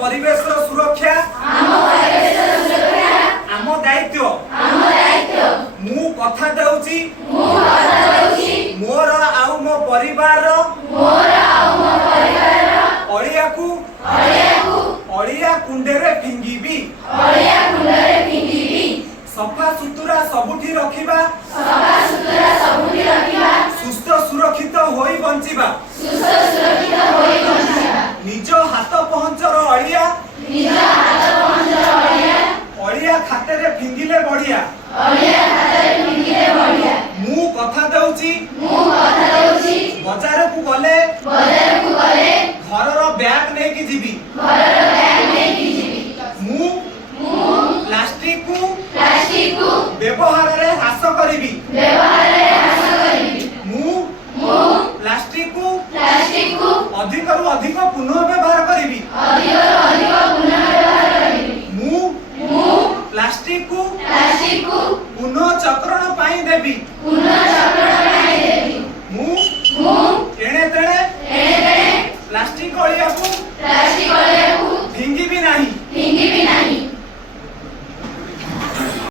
परिवेश सुरक्षा आम दायित्व मु कथा देउची मोर आउ मो परिवार अड़िया कुंडेरे फिंगिबी सफा सुतुरा सबुठी रखिबा सुस्थ सुरक्षित होई बंचिबा निज हाथ पहुंचर अड़िया खातेरे फिंगिले बढ़िया मु कथा देउची बाजार को गले घरर बैग नहीं की जीवी मु प्लास्टिक को व्यवहार रे ह्रास करिबी मु प्लास्टिक को अधिक रु अधिक पुनः व्यवहार करिबी मु प्लास्टिक को पुनः चक्रण पाई देबी